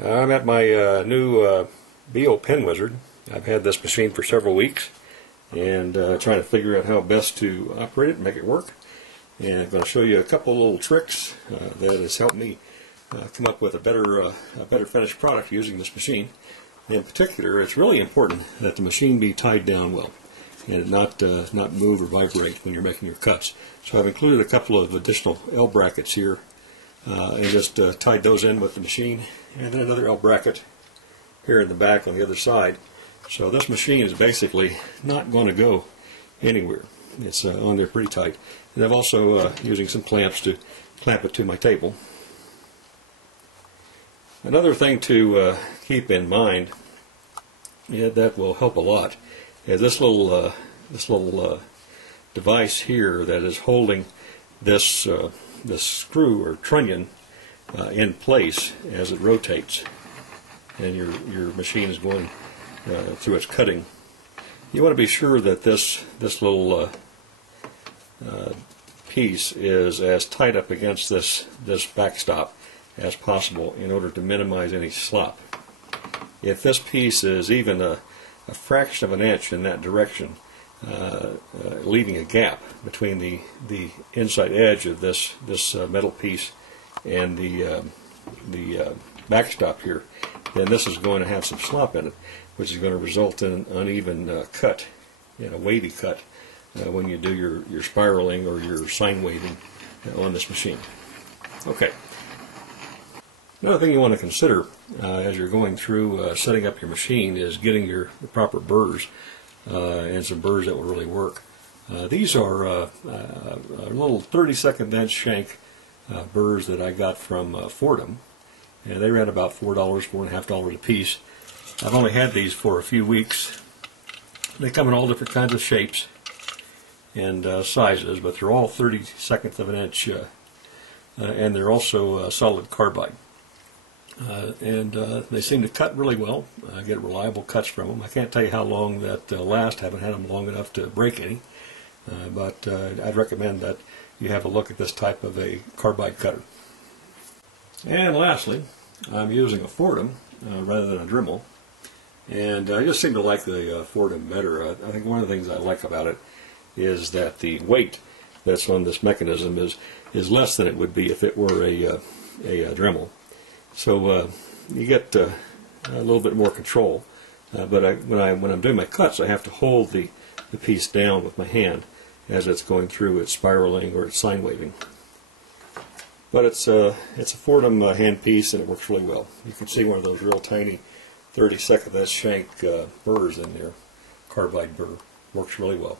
I'm at my new Beall Pen Wizard. I've had this machine for several weeks and trying to figure out how best to operate it and make it work. And I'm going to show you a couple of little tricks that has helped me come up with a better finished product using this machine. In particular, it's really important that the machine be tied down well and not move or vibrate when you're making your cuts. So I've included a couple of additional L brackets here and just tied those in with the machine, and then another L bracket here in the back on the other side. So this machine is basically not going to go anywhere. It's on there pretty tight. And I'm also using some clamps to clamp it to my table. Another thing to keep in mind that will help a lot is this little device here that is holding this screw or trunnion in place as it rotates, and your machine is going through its cutting. You want to be sure that this little piece is as tight up against this backstop as possible in order to minimize any slop. If this piece is even a fraction of an inch in that direction, leaving a gap between the inside edge of this metal piece and the backstop here, then this is going to have some slop in it, which is going to result in an uneven cut, a wavy cut, when you do your spiraling or your sine waving on this machine. Okay. Another thing you want to consider as you're going through setting up your machine is getting the proper burrs and some burrs that will really work. These are a little 32nd inch shank burrs that I got from Fordham, and they ran about $4, $4.50 a piece. I've only had these for a few weeks. They come in all different kinds of shapes and sizes, but they're all 32nd of an inch, and they're also solid carbide. And they seem to cut really well. I get reliable cuts from them. I can't tell you how long that last. I haven't had them long enough to break any, but I'd recommend that you have a look at this type of a carbide cutter. And lastly, I'm using a Fordham rather than a Dremel, and I just seem to like the Fordham better. I think one of the things I like about it is that the weight that's on this mechanism is less than it would be if it were a Dremel. So you get a little bit more control, but when I'm doing my cuts, I have to hold the piece down with my hand as it's going through its spiraling or its sine waving. But it's a Fordham hand piece, and it works really well. You can see one of those real tiny 32nd inch shank burrs in there, carbide burr. Works really well.